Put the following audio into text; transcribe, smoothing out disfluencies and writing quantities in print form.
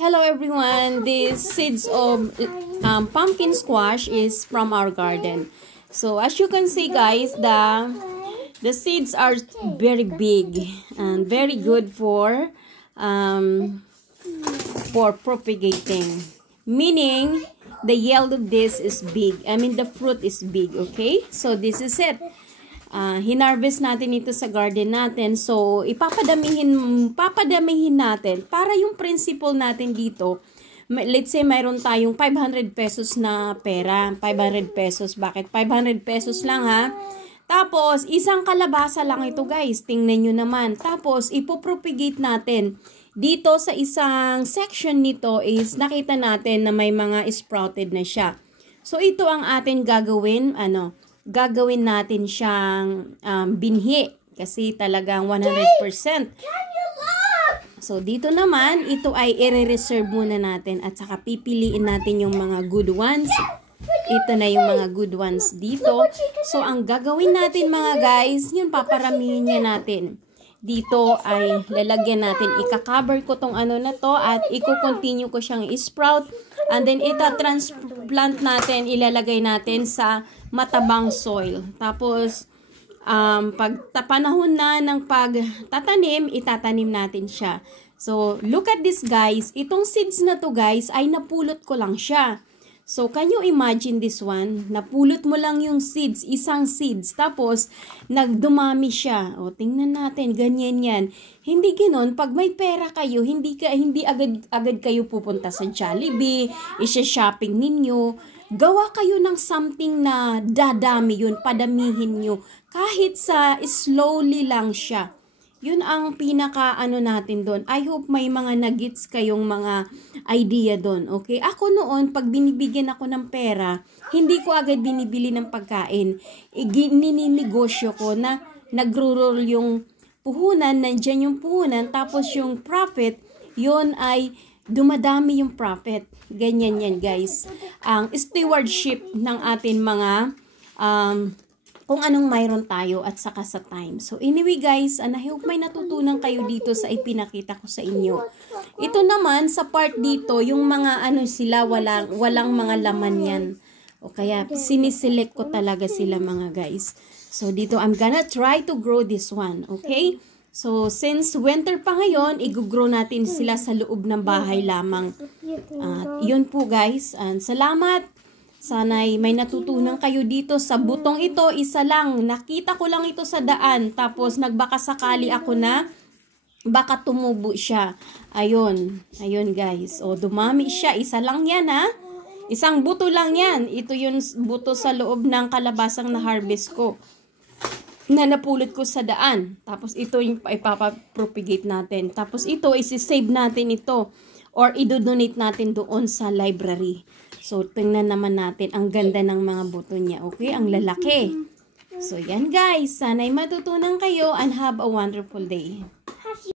Hello everyone, this seeds of pumpkin squash is from our garden. So as you can see guys, the seeds are very big and very good for propagating. Meaning the yield of this is big. I mean the fruit is big, okay? So this is it. Hinarvest natin ito sa garden natin. So, papadamihin natin para yung principle natin dito, let's say mayroon tayong 500 pesos na pera. 500 pesos. Bakit? 500 pesos lang ha. Tapos, isang kalabasa lang ito guys. Tingnan nyo naman. Tapos, ipopropagate natin. Dito sa isang section nito is nakita natin na may mga sprouted na siya. So, ito ang atin gagawin, gagawin natin siyang binhi kasi talagang 100%. So, dito naman, ito ay i-reserve muna natin at saka pipiliin natin yung mga good ones. Ito na yung mga good ones dito. So, ang gagawin natin mga guys, yun paparamihin niya natin. Dito ay lalagyan natin, ika-cover ko tong ano na to at i-continue ko siyang i-sprout. And then, ita-transplant natin, ilalagay natin sa matabang soil. Tapos, pag panahon na ng pagtatanim, itatanim natin siya. So, look at this guys. Itong seeds na to guys, ay napulot ko lang siya. So, can you imagine this one? Napulot mo lang yung seeds, isang seeds. Tapos, nagdumami siya. O, tingnan natin, ganyan yan. Hindi ganoon, pag may pera kayo, hindi agad kayo pupunta sa Jollibee, isa-shopping ninyo. Gawa kayo ng something na dadami yun, padamihin nyo. Kahit sa slowly lang siya. Yun ang pinaka natin doon. I hope may mga nuggets kayong mga idea doon. Okay? Ako noon, pag binibigyan ako ng pera, hindi ko agad binibili ng pagkain. Nininegosyo ko na nagro-roll yung puhunan, nandyan yung puhunan, tapos yung profit, yun ay dumadami yung profit. Ganyan yan guys. Ang stewardship ng atin mga kung anong mayroon tayo at saka sa time. So anyway guys, I hope may natutunan kayo dito sa ipinakita ko sa inyo. Ito naman sa part dito, yung mga sila walang mga laman yan. O kaya siniselect ko talaga sila mga guys. So dito I'm gonna try to grow this one, okay? So since winter pa ngayon, i-grow natin sila sa loob ng bahay lamang. Yun po guys, and salamat. Sana'y may natutunan kayo dito sa butong ito, isa lang. Nakita ko lang ito sa daan. Tapos nagbaka sakali ako na baka tumubo siya. Ayun. Ayun guys. O dumami siya. Isa lang yan ha. Isang buto lang yan. Ito yung buto sa loob ng kalabasang na harvest ko. Na napulot ko sa daan. Tapos ito yung ipapapropagate natin. Tapos ito, isi-save natin ito. Or idodonate natin doon sa library. So, tingnan naman natin. Ang ganda ng mga buto niya. Okay? Ang lalaki. So, yan guys. Sana'y matutunan kayo and have a wonderful day.